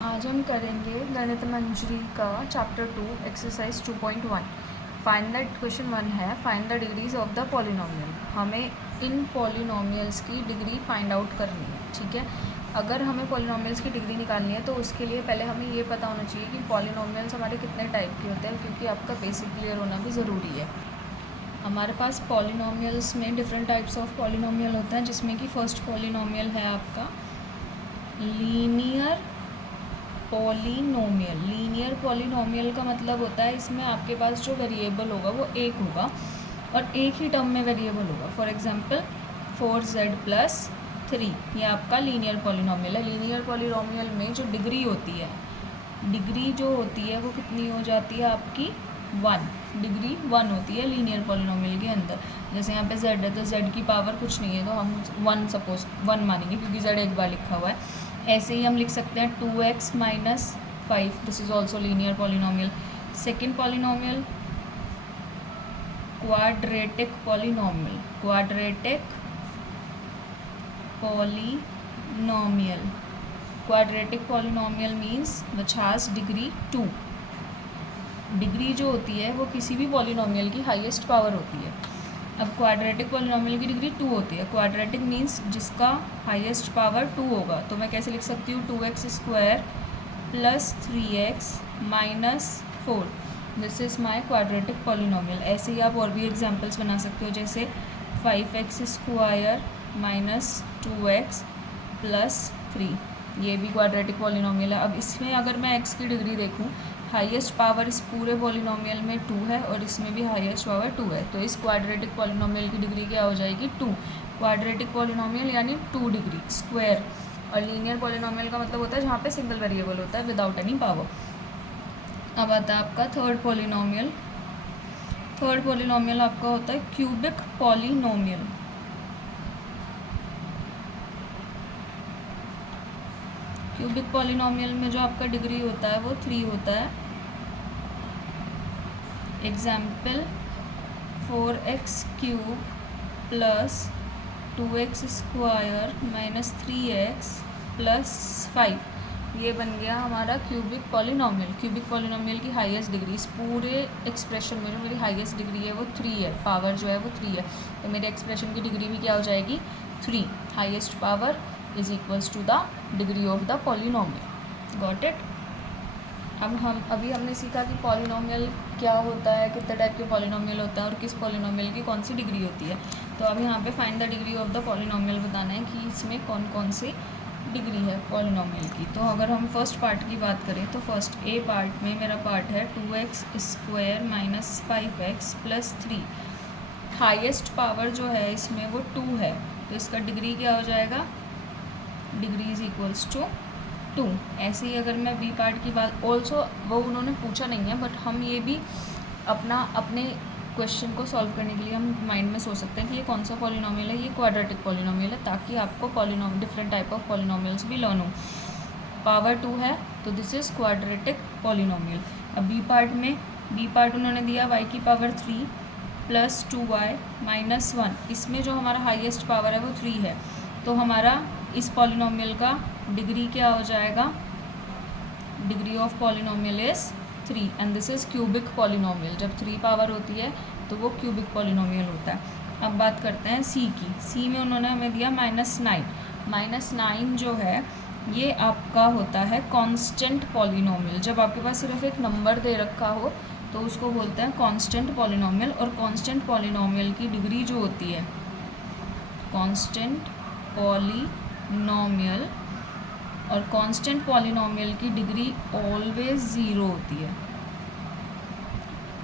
आज हम करेंगे गणित मंजरी का chapter 2 exercise 2.1। Find the question 1 है find the degrees of the polynomial. हमें इन पॉलिनोमियल्स की डिग्री फाइंड आउट करनी है। ठीक है, अगर हमें पॉलिनोमियल्स की डिग्री निकालनी है तो उसके लिए पहले हमें ये पता होना चाहिए कि पॉलिनोमियल्स हमारे कितने टाइप के होते हैं, क्योंकि आपका बेसिक क्लियर होना भी ज़रूरी है। हमारे पास पॉलिनोमियल्स में डिफरेंट टाइप्स ऑफ पॉलिनोमियल होते हैं, जिसमें कि फर्स्ट पॉलिनोमियल है आपका लीनियर पॉलिनोमियल। लीनियर पॉलिनोमियल का मतलब होता है इसमें आपके पास जो वेरिएबल होगा वो एक होगा और एक ही टर्म में वेरिएबल होगा। फॉर एग्जांपल 4z+3, ये आपका लीनियर पॉलिनोमियल है। लीनियर पॉलिनोमियल में जो डिग्री होती है, डिग्री जो होती है वो कितनी हो जाती है आपकी 1। डिग्री 1 होती है लीनियर पॉलिनोमियल के अंदर। जैसे यहाँ पे z है तो z की पावर कुछ नहीं है तो हम 1 सपोज 1 मानेंगे, क्योंकि z एक बार लिखा हुआ है। ऐसे ही हम लिख सकते हैं 2x - 5, this is also linear polynomial. Second polynomial quadratic polynomial. Quadratic polynomial, quadratic polynomial means which has degree 2। Degree जो होती है वो किसी भी पॉलिनोमियल की हाईएस्ट पावर होती है। अब क्वाड्रेटिक पॉलिनोमियल की डिग्री 2 होती है। क्वाड्रेटिक मीन्स जिसका हाईएस्ट पावर 2 होगा। तो मैं कैसे लिख सकती हूँ 2x² + 3x - 4, this is my quadratic polynomial. ऐसे ही आप और भी एग्जांपल्स बना सकते हो, जैसे 5x² - 2x + 3, ये भी क्वाड्रेटिक पॉलिनोमियल है। अब इसमें अगर मैं x की डिग्री देखूँ, हाईएस्ट पावर इस पूरे पॉलिनोमियल में 2 है और इसमें भी हाईएस्ट पावर 2 है, तो इस क्वाड्रेटिक पॉलिनोमियल की डिग्री क्या हो जाएगी 2। क्वाड्रेटिक पॉलिनोमियल यानी 2 डिग्री स्क्वायर। और लीनियर पॉलिनोमियल का मतलब होता है जहाँ पे सिंगल वेरिएबल होता है विदाउट एनी पावर। अब आता है आपका थर्ड पॉलिनोमियल। थर्ड पॉलिनोमियल आपका होता है क्यूबिक पॉलिनोमियल। क्यूबिक पॉलिनोमियल में जो आपका डिग्री होता है वो 3 होता है। एग्जाम्पल 4x³ + 2x² - 3x + 5, ये बन गया हमारा क्यूबिक पॉलिनोमियल। क्यूबिक पॉलिनोमियल की हाईएस्ट डिग्री इस पूरे एक्सप्रेशन में जो मेरी हाईएस्ट डिग्री है वो 3 है, पावर जो है वो 3 है, तो मेरे एक्सप्रेशन की डिग्री भी क्या हो जाएगी 3। Highest power is equals to the degree of the polynomial. Got it. अब अभी हमने सीखा कि पॉलिनोमियल क्या होता है, कितने टाइप के पॉलिनोमियल होता है और किस पॉलिनोमियल की कौन सी डिग्री होती है। तो अब यहाँ पे find the degree of the polynomial बताना है कि इसमें कौन कौन सी डिग्री है पॉलिनोमियल की। तो अगर हम फर्स्ट पार्ट की बात करें तो फर्स्ट ए पार्ट में मेरा पार्ट है 2x² - 5x + 3। हाईएस्ट पावर जो है इसमें वो 2 है, तो इसका डिग्री क्या हो जाएगा, डिग्री इज इक्वल्स टू 2। ऐसे ही अगर मैं बी पार्ट की बात, ऑल्सो वो उन्होंने पूछा नहीं है, बट हम ये भी अपने क्वेश्चन को सॉल्व करने के लिए हम माइंड में सोच सकते हैं कि ये कौन सा पॉलिनोमियल है, ये क्वाड्रेटिक पॉलिनोमियल है, ताकि आपको डिफरेंट टाइप ऑफ पॉलिनोमियल्स भी लर्न हो। पावर 2 है तो दिस इज़ क्वाड्रेटिक पॉलिनोमियल। अब बी पार्ट उन्होंने दिया y की पावर 3 + 2y - 1, इसमें जो हमारा हाईएस्ट पावर है वो 3 है, तो हमारा इस पॉलिनोमियल का डिग्री क्या हो जाएगा, degree of polynomial is 3 and this is cubic polynomial. जब 3 पावर होती है तो वो क्यूबिक पॉलिनोमियल होता है। अब बात करते हैं सी की। सी में उन्होंने हमें दिया -9। -9 जो है ये आपका होता है कांस्टेंट पॉलिनोमियल। जब आपके पास सिर्फ एक नंबर दे रखा हो तो उसको बोलते हैं कांस्टेंट पॉलिनोमियल। और कांस्टेंट पॉलिनोमियल की डिग्री जो होती है, कांस्टेंट पॉलिनोमियल और कांस्टेंट पॉलिनोमियल की डिग्री ऑलवेज 0 होती है।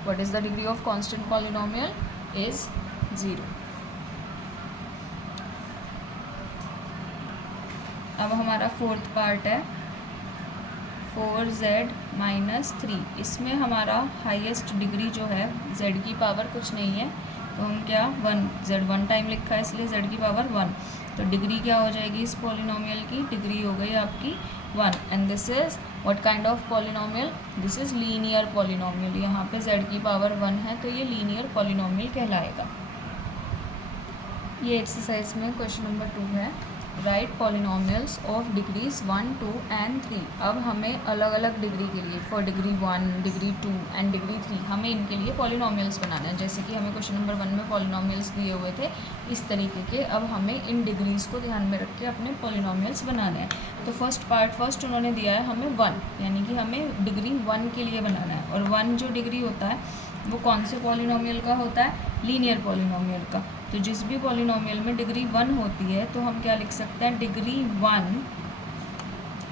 What is the degree of constant polynomial is 0। अब हमारा फोर्थ पार्ट है 4z - 3। इसमें हमारा हाईएस्ट डिग्री जो है, z की पावर कुछ नहीं है तो हम क्या 1, z 1 टाइम लिखा है इसलिए z की पावर 1, तो डिग्री क्या हो जाएगी इस पॉलिनोमियल की, डिग्री हो गई आपकी 1 and this is what kind of polynomial, this is linear polynomial. यहाँ पे z की पावर 1 है तो ये लीनियर पॉलिनोमियल कहलाएगा। ये एक्सरसाइज में क्वेश्चन नंबर 2 है। Right polynomials of degrees 1, 2 and 3। अब हमें अलग अलग डिग्री के लिए for degree 1, degree 2 and degree 3 हमें इनके लिए पॉलिनोमियल्स बनाना है। जैसे कि हमें क्वेश्चन नंबर 1 में पॉलिनोमियल्स दिए हुए थे इस तरीके के। अब हमें इन डिग्रीज़ को ध्यान में रख के अपने पॉलिनोमियल्स बनाने हैं। तो फर्स्ट उन्होंने दिया है हमें 1, यानी कि हमें डिग्री 1 के लिए बनाना है। और 1 जो डिग्री होता है वो कौन से पॉलिनोमियल का होता है? लीनियर पॉलिनोमियल का। तो जिस भी पॉलिनोमियल में डिग्री 1 होती है तो हम क्या लिख सकते हैं? डिग्री 1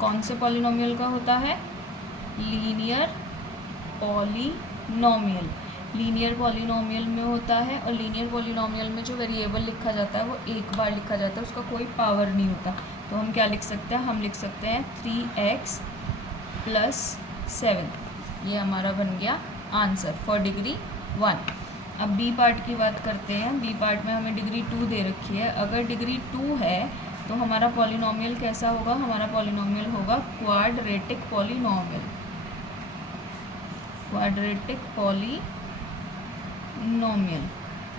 कौन से पॉलिनोमियल का होता है? Linear polynomial. लीनियर पॉलिनोमियल में होता है। और लीनियर पॉलिनोमियल में जो वेरिएबल लिखा जाता है वो एक बार लिखा जाता है, उसका कोई पावर नहीं होता। तो हम क्या लिख सकते हैं? हम लिख सकते हैं 3x + 7। ये हमारा बन गया आंसर फॉर डिग्री 1। अब बी पार्ट की बात करते हैं। बी पार्ट में हमें डिग्री 2 दे रखी है। अगर डिग्री 2 है तो हमारा पॉलिनोमियल कैसा होगा? हमारा पॉलिनोमियल होगा क्वाड्रेटिक पॉलिनोमियल। Quadratic polynomial.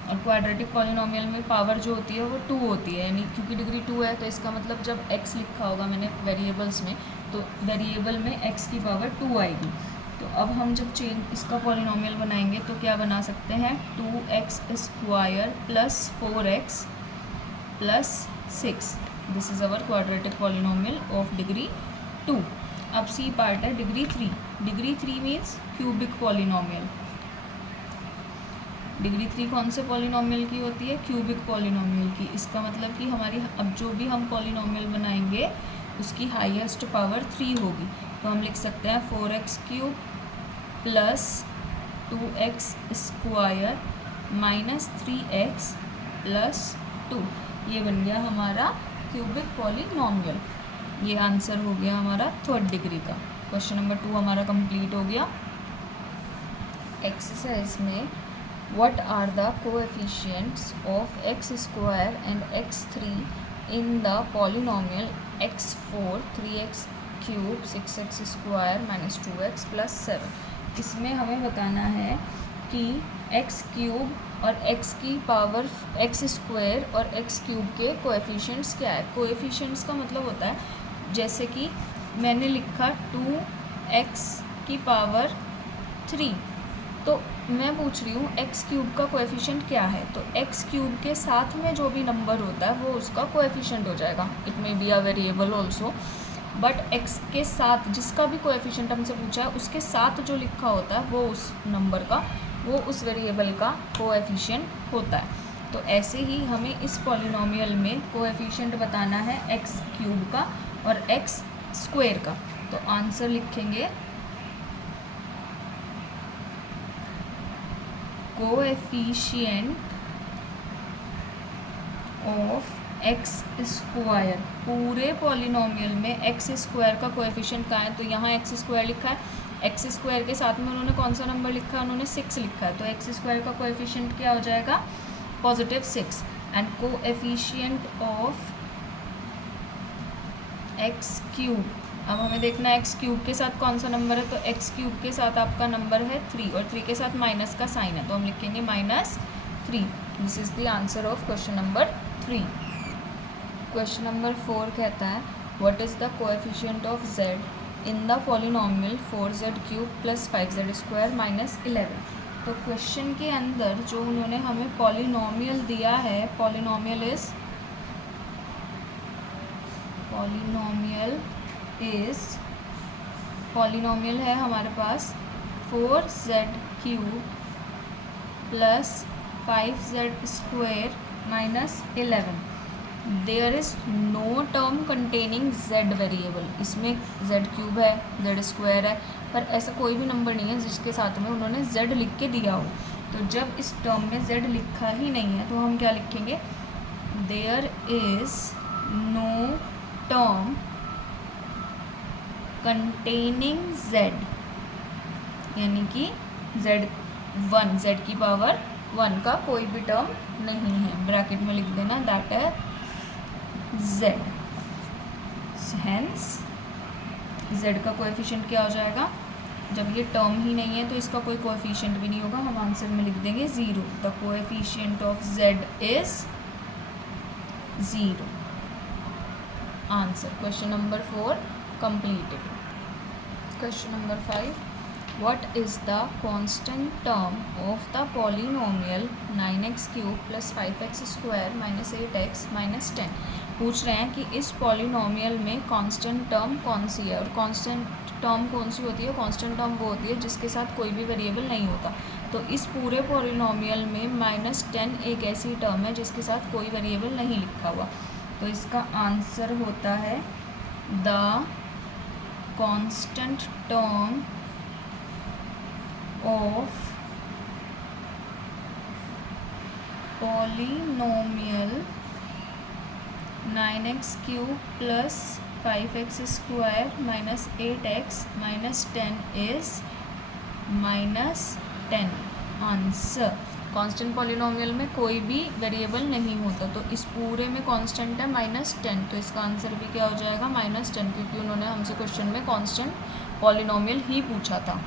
और क्वाड्रेटिक पॉलिनोमियल में पावर जो होती है वो 2 होती है, यानी क्योंकि डिग्री 2 है तो इसका मतलब जब x लिखा होगा मैंने वेरिएबल्स में, तो वेरिएबल में x की पावर 2 आएगी। तो अब हम जब इसका पॉलिनोमियल बनाएंगे तो क्या बना सकते हैं? 2x² + 4x + 6। This is our quadratic polynomial of degree 2। अब सी पार्ट है degree 3। Degree 3 means cubic polynomial. Degree 3 कौन से पॉलिनोमियल की होती है? क्यूबिक पॉलिनोमियल की। इसका मतलब कि हमारी अब जो भी हम पॉलिनोमियल बनाएंगे उसकी हाईएस्ट पावर 3 होगी। तो हम लिख सकते हैं 4x³ + 2x² - 3x + 2। ये बन गया हमारा क्यूबिक पॉलिनोमियल। ये आंसर हो गया हमारा 3rd डिग्री का। क्वेश्चन नंबर 2 हमारा कंप्लीट हो गया। एक्सरसाइज में what are the coefficients of x² and x3 in the polynomial x4 3x³ 6x² - 2x + 7। इसमें हमें बताना है कि x³ और x की पावर x² और x³ के कोएफिशिएंट्स क्या है। कोएफिशिएंट्स का मतलब होता है जैसे कि मैंने लिखा 2x की पावर 3, तो मैं पूछ रही हूँ x³ का कोएफिशिएंट क्या है। तो x³ के साथ में जो भी नंबर होता है वो उसका कोएफिशिएंट हो जाएगा। It may be a variable also, but x के साथ जिसका भी कोएफिशिएंट हमसे पूछा है उसके साथ जो लिखा होता है वो उस नंबर का, वो उस वेरिएबल का कोएफिशिएंट होता है। तो ऐसे ही हमें इस पॉलिनोमियल में कोएफिशिएंट बताना है x³ का और x² का। तो आंसर लिखेंगे कोएफिशिएंट ऑफ x²। पूरे पॉलिनोमियल में x² का कोएफिशिएंट कहाँ है? तो यहाँ x² लिखा है। x² के साथ में उन्होंने कौन सा नंबर लिखा है? उन्होंने 6 लिखा है। तो x² का कोएफिशिएंट क्या हो जाएगा? +6। एंड कोएफिशिएंट ऑफ x³, अब हमें देखना है x³ के साथ कौन सा नंबर है। तो x³ के साथ आपका नंबर है 3 और 3 के साथ माइनस का साइन है, तो हम लिखेंगे -3। This is the answer of question number 3। Question number 4 कहता है what is the coefficient of z in the polynomial 4z³ + 5z² - 11। तो क्वेश्चन के अंदर जो उन्होंने हमें पॉलिनोमियल दिया है, पॉलिनोमियल है हमारे पास 4z³ + 5z² - 11। There is no term containing z variable. इसमें z³ है, z² है, पर ऐसा कोई भी नंबर नहीं है जिसके साथ में उन्होंने z लिख के दिया हो। तो जब इस टर्म में z लिखा ही नहीं है तो हम क्या लिखेंगे? There is no term containing z, यानी कि z की पावर 1 का कोई भी टर्म नहीं है। ब्रैकेट में लिख देना दैट है z। हेंस z का कोएफिशिएंट क्या हो जाएगा? जब ये टर्म ही नहीं है तो इसका कोई कोएफिशिएंट भी नहीं होगा, हम आंसर में लिख देंगे 0। The coefficient of z is 0। Answer. Question number 4 completed। Question number 5, what is the constant term of the polynomial 9x cube plus 5x square minus 8x minus 10। पूछ रहे हैं कि इस पॉलिनोमियल में कांस्टेंट टर्म कौन सी है, और कांस्टेंट टर्म कौन सी होती है? कांस्टेंट टर्म वो होती है जिसके साथ कोई भी वेरिएबल नहीं होता। तो इस पूरे पॉलिनोमियल में -10 एक ऐसी टर्म है जिसके साथ कोई वेरिएबल नहीं लिखा हुआ। तो इसका आंसर होता है the constant term of polynomial 9x cube plus 5x square minus 8x minus 10 is -10। Answer. Constant polynomial में कोई भी वेरिएबल नहीं होता, तो इस पूरे में कांस्टेंट है -10, तो इसका आंसर भी क्या हो जाएगा? -10, क्योंकि उन्होंने हमसे क्वेश्चन में कांस्टेंट पॉलिनोमियल ही पूछा था।